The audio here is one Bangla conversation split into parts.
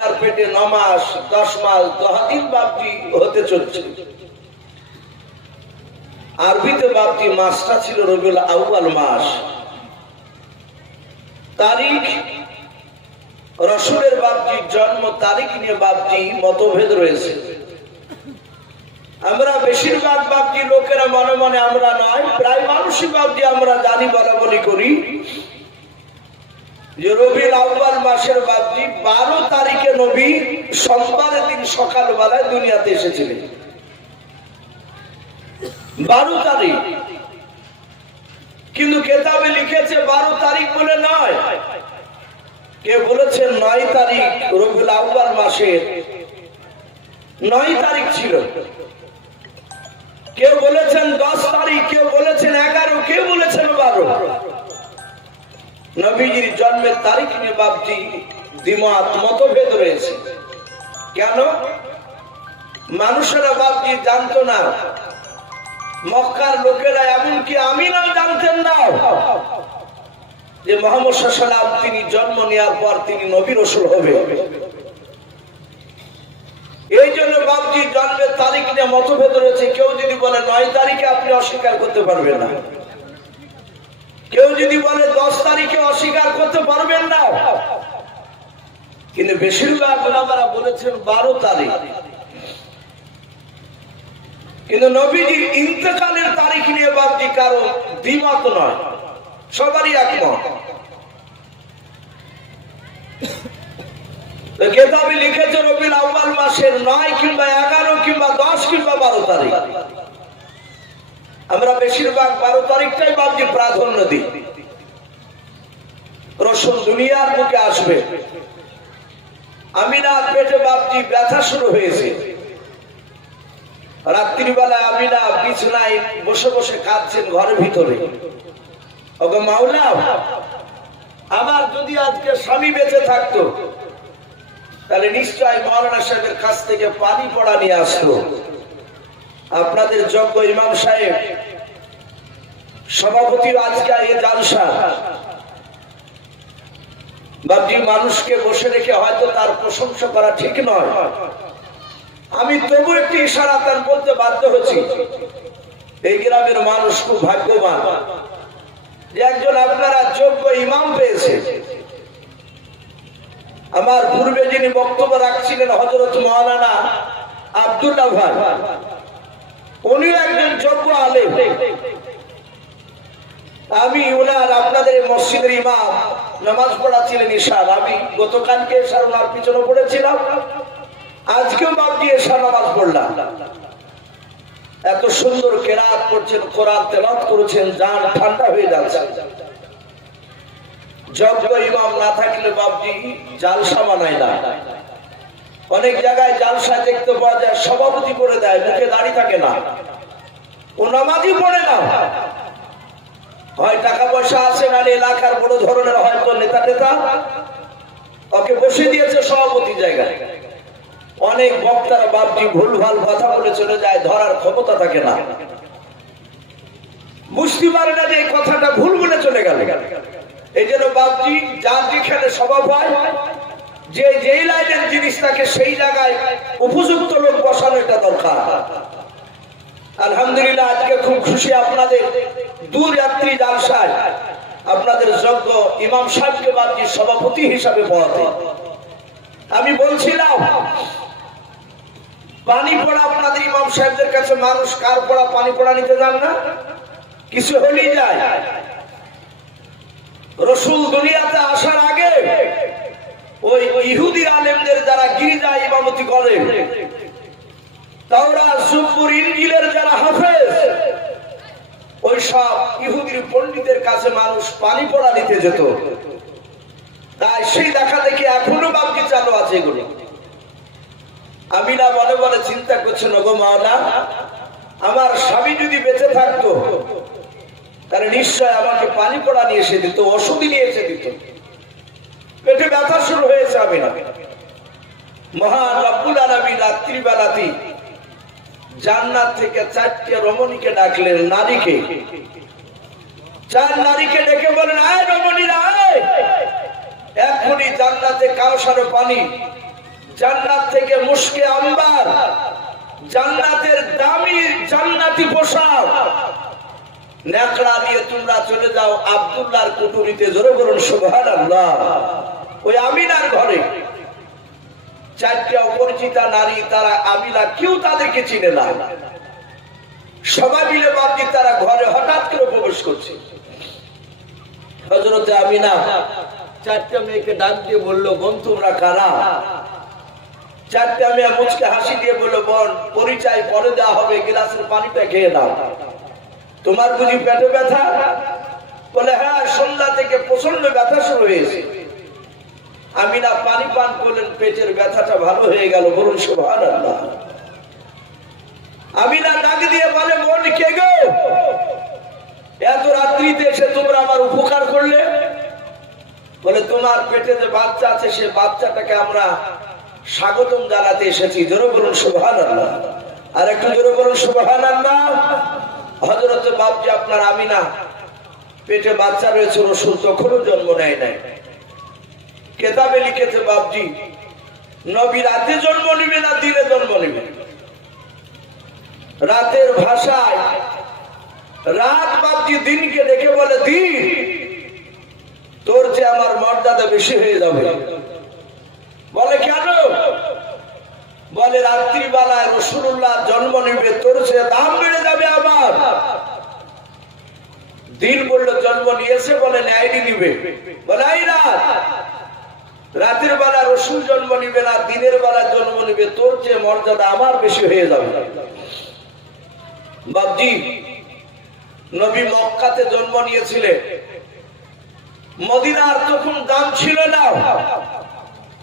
পেটে 9 মাস 10 মাস 10 দিন বাপজি হতে চলছে। আরবিতে বাপজি মাসটা ছিল রবিউল আউয়াল মাস। তারিখ রসুলের বাপজির জন্ম তারিখ নিয়ে বাপজি মতভেদ রয়েছে। আমরা বেশিরভাগ বাপজি লোকেরা মনে মনে আমরা নয়, প্রায় মানুষই বাপজি আমরা জানি, বলা বলি করি যে রবিউল আউয়াল মাসের বাপজি 12 তারিখে নবী সোমবারের দিন সকালবেলায় দুনিয়াতে এসেছিলেন। 12 তারিখ, কিন্তু কেতাবে লিখেছে 12 তারিখ বলে নয়, কে বলেছেন 9 তারিখ রবিউল আউয়াল মাসের 9 তারিখ ছিল, কেউ বলেছেন 10 তারিখ, কেউ বলেছেন 11, কেউ বলেছেন 12। নবীজির জন্মের তারিখ নিয়ে বাপজি দ্বিমত মতভেদ রয়েছে। কেন? মানুষেরা বাপজি জানতো না, মক্কার লোকেরা এমনকি আমিনাও জানতেন না যে মুহাম্মদ সাল্লাল্লাহু আলাইহি ওয়াসাল্লাম তিনি জন্ম নেওয়ার পর তিনি নবী রাসূল হবে। এই জন্য বাপজি জন্মের তারিখ নিয়ে মতভেদ রয়েছে। কেউ যদি বলে 9 তারিখে, আপনি অস্বীকার করতে পারবেন না। কেউ যদি বলে 10 তারিখে, অস্বীকার করতে পারবেন না। কিন্তু বেশিরভাগ ওলামারা বলেছেন 12 তারিখ। কিন্তু নবীজির ইন্তেকালের তারিখ নিয়ে বাপজি কারো দ্বিমত নয়, সবারই একমত। কেতাবে লিখেছে রবিউল আউয়াল মাসের 9 কিংবা 11 কিংবা 10 কিংবা 12 তারিখ। আমরা বেশিরভাগ 12 তারিখটাই বাপজি প্রাধান্য দিই। রাসূল দুনিয়ার বুকে আসবে, আমিনার পেটে বাপজি ব্যথা শুরু হয়েছে। রাত্রিবেলা আমিনা বিছানায় বসে বসে কাঁদছেন ঘরের ভিতরে, ওগো মাওলা, আমার যদি আজকে স্বামী বেঁচে থাকতো তাহলে নিশ্চয় মাওলানা সাহেবের কাছ থেকে পানি পড়া নিয়ে আসতো। আপনাদের যোগ্য ইমাম সাহেব সভাপতি আজকে এই জালসা, বাপজি মানুষকে বসে রেখে হয়তো তার প্রশংসা করা ঠিক নয়, আমি তবু একটি ইশারা তার বলতে বাধ্য হচ্ছি। এই গ্রামের মানুষ খুব ভাগ্যবান যে একজন আপনারা যোগ্য ইমাম পেয়েছে। আমার পূর্বে যিনি বক্তব্য রাখছিলেন হযরত মাওলানা আব্দুল্লাহ ভাই, উনিও একজন যোগ্য আলেম। আমি ওনার আপনাদের মসজিদের ইমাম, নামাজ পড়াচ্ছিলেন ঈশার, আমি গতকালকে ঈশার ওনার পিছনে পড়েছিলাম, আজকেও বাপজি ঈশার নামাজ পড়লাম। এত সুন্দর কেরাত করছেন, কোরআন তেলাওয়াত করেছেন, জান ঠান্ডা হয়ে যাচ্ছে। যোগ্য ইমাম না থাকলে বাপজি জালসা মানায় না। অনেক জায়গায় জালসা দেখতে পাওয়া যায় সভাপতি করে দেয়, মুখে দাড়ি থাকে না, ও নামাজই পড়ে না। হয় টাকা পয়সা আছে, নাহলে এলাকার বড় ধরনের হয়তো নেতা টেতা ওকে বসে দিয়েছে সভাপতি জায়গায়। অনেক বক্তারা বাপজি ভুলভাল কথা বলে চলে যায়, ধরার ক্ষমতা থাকে না, বুঝতে পারে না যে এই কথাটা ভুল বলে চলে গেল। এই জন্য বাপজি যার যেখানে স্বভাব হয়, যে যেই লাইনের জিনিস থাকে সেই জায়গায় উপযুক্ত লোক বসানো এটা দরকার। আলহামদুলিল্লাহ আজকে খুব খুশি আপনাদের দূর যাত্রী জালসায় আপনাদের যোগ্য ইমাম সাহেবকে বাপজি সভাপতি হিসাবে পড়াতে। আমি বলছিলাম পানি পড়া আপনাদের ইমাম সাহেবদের কাছে মানুষ কার পড়া পানি পড়া নিতে যান না, কিছু হলেই যায়। রাসূল দুনিয়াতে আসার আগে ওই ইহুদি আলেমদের যারা গির্জায় ইমামতি করে, তাওরাত জবুর ইনজিলের যারা হাফেজ, ওই সব ইহুদির পণ্ডিতের কাছে মানুষ পানি পড়া নিতে যেত। তাই সেই দেখা দেখি এখনো বাপজি চালু আছে এগুলো। আমিনা মনে মনে চিন্তা করছেন, ওগো মাওলা, আমার স্বামী যদি বেঁচে থাকতো তাহলে নিশ্চয় আমাকে পানি পড়া নিয়ে এসে দিত, ওষুধ নিয়ে এসে দিত। পেটে ব্যথা শুরু হয়েছে। আমিনা মহান রব্বুল আলামিন রাত্রিবেলাতে জান্নাত থেকে 4টি রমণীকে ডাকলেন, নারীকে। 4 নারীকে ডেকে বলেন, আয় রমণীরা আয়, এখনই জান্নাতে কাউসারের পানি জান্নাত থেকে মুশকে আম্বার, জান্নাতের দামি জান্নাতি পোশাক নেকড়া দিয়ে তোমরা চলে যাও আব্দুল্লাহর কুটুরিতে। জোরে বলুন সুবহানাল্লাহ। ওই আমিনার ঘরে চারটি অপরিচিতা নারী, তারা আমিনা, কেউ তাদেরকে চিনে না। সবাই মিলে বাপজি তারা ঘরে হঠাৎ করে প্রবেশ করছে। হযরতে আমিনা চারটা মেয়েকে ডাক দিয়ে বললো, বোন তোমরা কারা? চারটা মেয়ে মুচকে হাসি দিয়ে বললো, বোন পরিচয় পরে দেওয়া হবে, গ্লাসের পানিটা খেয়ে নাও। তোমার বুঝি পেটে ব্যথা? বলে হ্যাঁ, সন্ধ্যা থেকে প্রচন্ড ব্যথা শুরু হয়েছে। আমিনা পানি পান করলেন, পেটের ব্যথাটা ভালো হয়ে গেল। বলুন সুবহানাল্লাহ। আমিনা ডাক দিয়ে বলে, বোন কে গো? এত রাত্রিতে এসে তোমরা আমার উপকার করলে? বলে তোমার পেটে যে বাচ্চা আছে, সে বাচ্চাটাকে আমরা স্বাগতম জানাতে এসেছি। জোরে বলুন সুবহানাল্লাহ। আর একটু জোরে বলুন সুবহানাল্লাহ। হযরত বাপজি আপনার আমিনা পেটে বাচ্চা রয়েছে, রসুল তখনও জন্ম নেয় নাই। কেতাবে লিখেছে বাপজি, নবী রাতে জন্ম নিবে না দিনে জন্ম নিবে? রাতের ভাষায় রাত বাপজি দিনকে ডেকে বলে, দিন তোর যে আমার মর্যাদা বেশি হয়ে যাবে। বলে কেন? বলে রাত্রিবেলায় রাসূলুল্লাহ জন্ম নিবে, তোর সে দাম বেড়ে যাবে। আবার দিন বললো জন্ম নিয়েছে, বলে ন্যায়নি নিবে। বলে এই রাতের বেলা রাসূল জন্ম নিবে না, দিনের বেলা জন্ম নিবে, তোর যে মর্যাদা আমার বেশি হয়ে যাবে। বাপজি নবী মক্কাতে জন্ম নিয়েছিলেন, মদিনার তখন দাম ছিল না।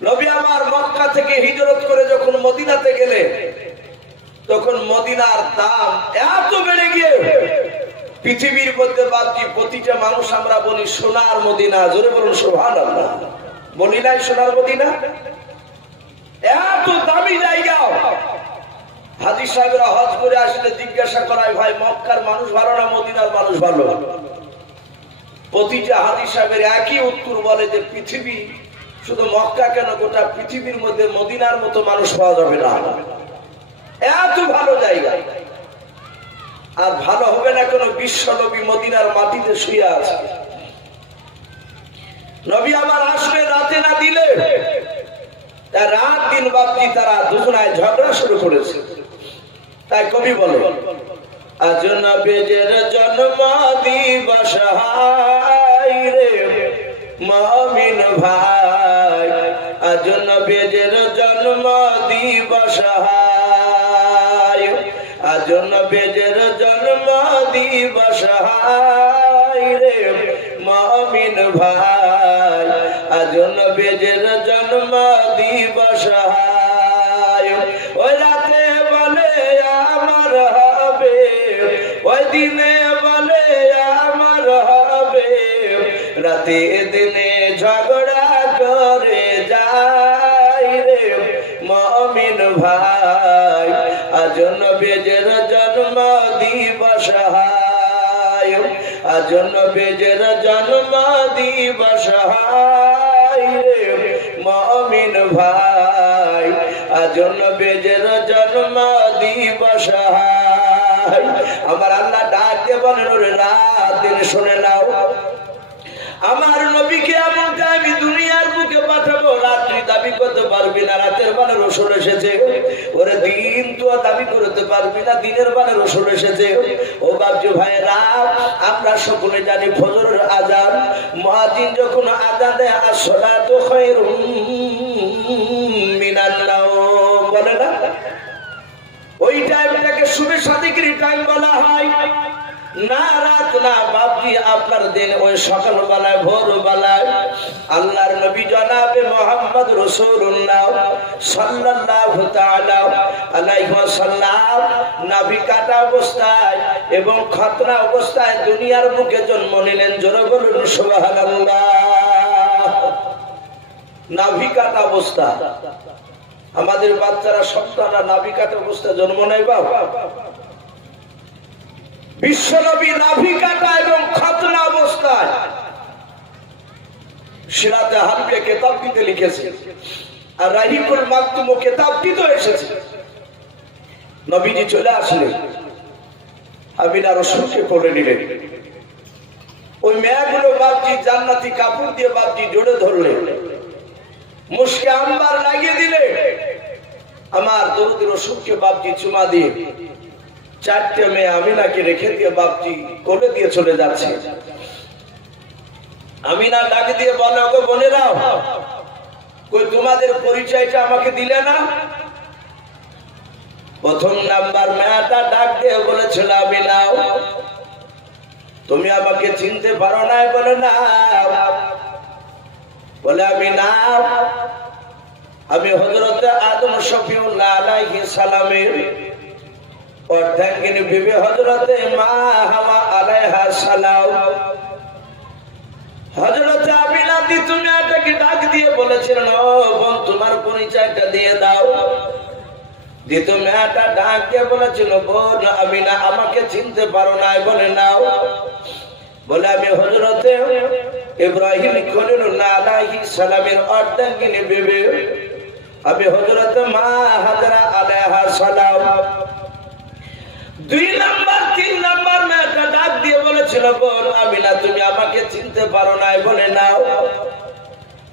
নবী আমার মক্কা থেকে হিজরত করে যখন মদিনাতে গেলে, তখন মদিনার দাম এত বেড়ে গিয়ে পৃথিবীর মধ্যে বাপজি প্রতিটা মানুষ আমরা বলি সোনার মদিনা। জোরে বলুন সুবহানাল্লাহ। বলি নাই সোনার মদিনা? এত দামি জায়গা। হাজী সাহেবরা হজ করে আসলে জিজ্ঞাসা করায়, ভাই মক্কার মানুষ ভালো না মদিনার মানুষ ভালো? প্রতিটা হাজী সাহেবের একই উত্তর, বলে যে পৃথিবী, শুধু মক্কা কেন গোটা পৃথিবীর মধ্যে মদিনার মতো মানুষ পাওয়া যাবে না। এত ভালো জায়গা। আর ভালো হবে না কেন? বিশ্ব নবী মদিনার মাটিতে শুয়ে আছে। নবী আমার আসবে রাতে না দিলে, রাত দিন বাপজি তারা দুজনায় ঝগড়া শুরু করেছে। তাই কবি বলে, আজ নবীর জন্ম দিবস রে মুমিন ভাই, আজ নবীর জন্ম দিবস, আজ নবীর জন্ম দিবস রে মুমিন ভাই, আজ নবীর জন্ম দিবস। ওই রাতে বলে আমার হবে, ওই দিনে বলে আমার হবে, রাতে দিনে ঝগড়া করে যায় রে মুমিন ভাই, আজ নবীর জন্ম দিবস, আজ নবীর জন্ম দিবস রে মুমিন ভাই, আজ নবীর জন্ম দিবস। আমার আল্লাহ ডাক দিয়ে বলেন, ওরে রাত দিন শুনে নাও, আমার নবীকে এমন আমি দুনিয়ার বুকে পাঠাবো, রাত্রি দাবি করতে পারবি না রাতের বেলা রাসূল এসেছে। ওরে দিন তো দাবি করতে পারবি না দিনের বেলা রাসূল এসেছে। ও বাপজি ভাইরা, আমরা সকলে জানি ফজরের আযান, মুয়াজ্জিন যখন আযান দেয়, আসসালাতু খায়রুম মিনান নাওম বলে না, ওই টাইমটাকে শুভে সাদিকের টাইম বলা হয় না। রাত না বাপজি, আপনার দিন ওই সকাল বেলায়, ভোর বেলায় আল্লাহর নবী জনাবে মুহাম্মদ রাসূলুল্লাহ সাল্লাল্লাহু তাআলা আলাইহি ওয়াসাল্লাম নাভি কাটা অবস্থায় এবং খতনা অবস্থায় দুনিয়ার বুকে জন্ম নিলেন। জোরে বলুন সুবহানাল্লাহ। নাভি কাটা অবস্থা। আমাদের বাচ্চারা সন্তানরা নাভি কাটা অবস্থায় জন্ম নেয়। বাবা বিশ্বনবী নাভি কাটা এবং খতনা অবস্থায় সিরাতে হাবিবে কিতাব দিতে লিখেছে, আর রাহিকুল মাকতুম কিতাবটি তো এসেছে। নবীজি চলে আসলেন, আমিনা রাসূলকে কোলে নিলেন। ওই মেয়েগুলো বাপজি জান্নাতি কাপড় দিয়ে বাপজি জোড়ে ধরলেন, মুশকে আম্বার লাগিয়ে দিলে। আমার দরুদ রাসূলকে বাপজি চুমা দিয়ে চারটে মেয়ে আমিনাকে রেখে দিয়ে বাপজি কোলে দিয়ে চলে যাচ্ছে। আমিনা ডাক দিয়ে বলে, ওগো বোনেরাও, কই তোমাদের পরিচয়টা আমাকে দিলে না? প্রথম নাম্বার মেয়েটা ডাক দিয়ে বলেছিল, আমিনা তুমি আমাকে চিনতে পারো না? বলে না। বলে আমিনা আমি হযরত আদম শফিউল্লাহ আলাইহিস সালামের অর্ধাঙ্গিনী বিবি হযরত মা হাওয়া আলাইহা সালাম। হযরত আমিনা তুমি এটাকে ডাক দিয়ে বলেছিলেন, ও বোন তোমার পরিচয়টা দিয়ে দাও। দ্বিতীয় মেয়েটা ডাক দিয়ে বলেছিল, বোন আমিনা আমাকে চিনতে পারো না? বলে নাও। বলে আমি হযরত ইব্রাহিম খলিলুল্লাহ আলাইহিস সালামের অর্ধাঙ্গিনী বিবি, আমি হযরত মা হাজরা আলাইহা সালাম। 2 নাম্বার 3 নাম্বার মেয়েটা ডাক দিয়ে বলেছিল, বোন আমিনা তুমি আমাকে চিনতে পারো না? বলে নাও।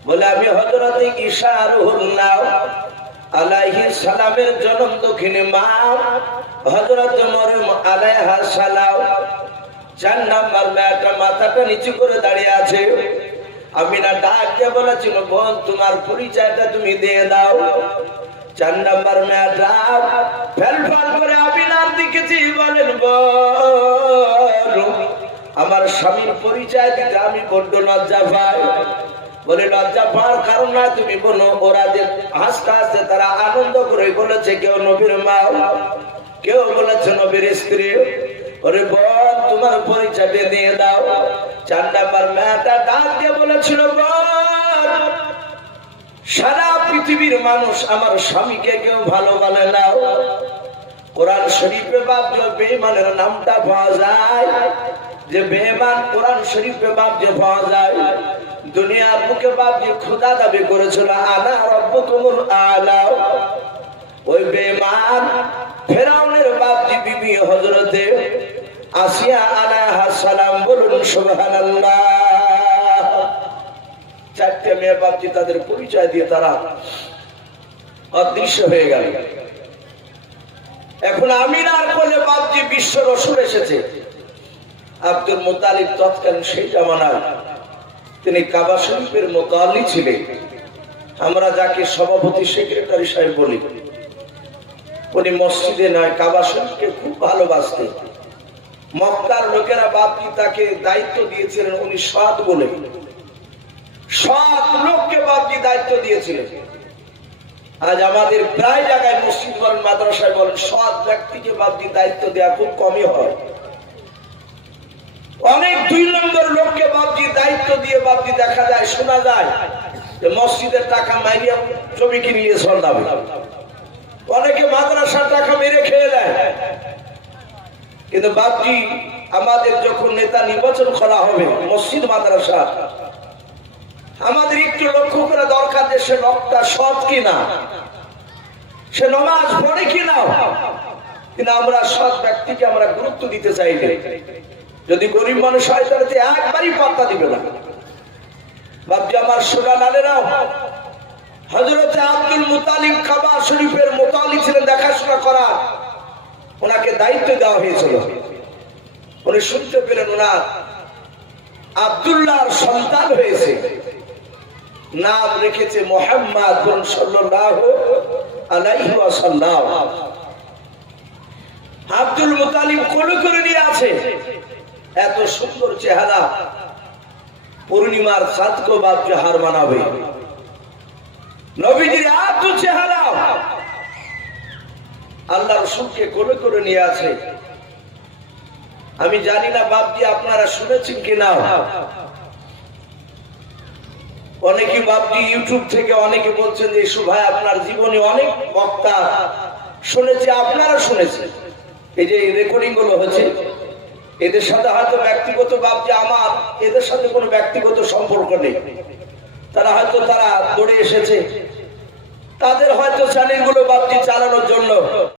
বলে আমি হযরত ঈসা রুহুল্লাহ আলাইহিস সালামের জনম দক্ষিণী মা হযরত মরিয়ম আলাইহা সালাম। 4 নাম্বার মেয়েটা মাথাটা নিচু করে দাঁড়িয়ে আছে। আমিনা ডাক দিয়ে বলেছিল, বোন তোমার পরিচয়টা তুমি দিয়ে দাও। 4 নাম্বার মেয়েটা ফেলফাল করে আমিনার দিকে চেয়ে বলেন, বোন আমার স্বামীর পরিচয় দিতে আমি বড্ড লজ্জা পাই। বলে লজ্জা পাওয়ার কারণ না, তুমি বলো ওরা যে হাসতে হাসতে তারা আনন্দ করে বলেছে কেউ নবীর মা, কেউ বলেছে নবীর স্ত্রী। ওরে বোন তোমার পরিচয়টা দিয়ে দাও। 4 নাম্বার মেয়েটা ডাক দিয়ে বলেছিল, বোন সারা পৃথিবীর মানুষ আমার স্বামীকে কেউ ভালো বলে না। কোরআন শরীফে বাপ যে বেঈমানের নামটা পাওয়া যায়, যে বেঈমান কোরআন শরীফে বাপ যে পাওয়া যায়। দুনিয়ার বুকে বাপ যে খোদা দাবি করেছিল, আনা রাব্বুকুমুল আলা, ওই বেঈমান ফেরাউনের বাপ যে বিবি হযরতে আসিয়া আলাইহিস সালাম। বলুন সুবহানাল্লাহ। 4টে মেয়ে বাপজি তাদের পরিচয় দিয়ে তারা অদৃশ্য হয়ে গেল। এখন আমিনার কোলে বাপজি বিশ্ব রাসূল এসেছে। আব্দুল মুত্তালিব তৎকালীন সেই জামানায় তিনি কাবা শরীফের মুতাল্লি ছিলেন। আমরা যাকে সভাপতি সেক্রেটারি সাহেব বলি, উনি মসজিদে নয় কাবা শরীফকে খুব ভালোবাসতেন। মক্কার লোকেরা বাপজি তাকে দায়িত্ব দিয়েছিলেন, উনি সৎ বলে। সৎ লোককে বাপজি দায়িত্ব দিয়েছিলেন। আজ আমাদের প্রায় জায়গায় মসজিদ বলেন মাদ্রাসায় বলেন সৎ ব্যক্তিকে বাপজি দায়িত্ব দেওয়া খুব কমই হয়। অনেক 2 নম্বর লোককে বাপজি দায়িত্ব দিয়ে বাপজি দেখা যায়, শোনা যায় যে মসজিদের টাকা মাইরিয়া জমি কিনিয়ে সন্ধাবে। অনেকে মাদ্রাসার টাকা মেরে খেয়ে দেয়। কিন্তু বাপজি আমাদের যখন নেতা নির্বাচন করা হবে মসজিদ মাদ্রাসা, আমাদের একটু লক্ষ্য করা দরকার যে সে লোকটা সৎ কিনা, সে নামাজ পড়ে কিনা। কিন্তু আমরা সৎ ব্যক্তিকে আমরা গুরুত্ব দিতে চাই না। যদি গরিব মানুষ হয় তাহলে একবারই পাত্তা দিবে না। বাপজি আমার সোনা লালেরাও, হযরত আব্দুল মুত্তালিব কাবা শরীফের মুতাল্লি ছিলেন, দেখাশোনা করা ওনাকে দায়িত্ব দেওয়া হয়েছিল। উনি শুনতে পেলেন ওনার আব্দুল্লাহর সন্তান হয়েছে, নাম রেখেছে মুহাম্মদ সাল্লাল্লাহু আলাইহি ওয়াসাল্লাম। আব্দুল মুত্তালিব কোলে করে নিয়ে আছে। এত সুন্দর চেহারা, পূর্ণিমার চাঁদকে বাপজি হার মানাবে। নবীজির এত চেহারা, আল্লাহ রাসূলকে কোলে করে নিয়ে আছে। আমি জানি না বাপজি আপনারা শুনেছেন কিনা। অনেকে বাপজি ইউটিউব থেকে অনেকে বলছেন যে ভাই আপনার জীবনে অনেক বক্তা শুনেছি, আপনারা শুনেছেন। এই যে রেকর্ডিং গুলো হচ্ছে, এদের সাথে হয়তো ব্যক্তিগত বাপজি আমার এদের সাথে কোনো ব্যক্তিগত সম্পর্ক নেই। তারা হয়তো তারা দৌড়ে এসেছে, তাদের হয়তো চ্যানেলগুলো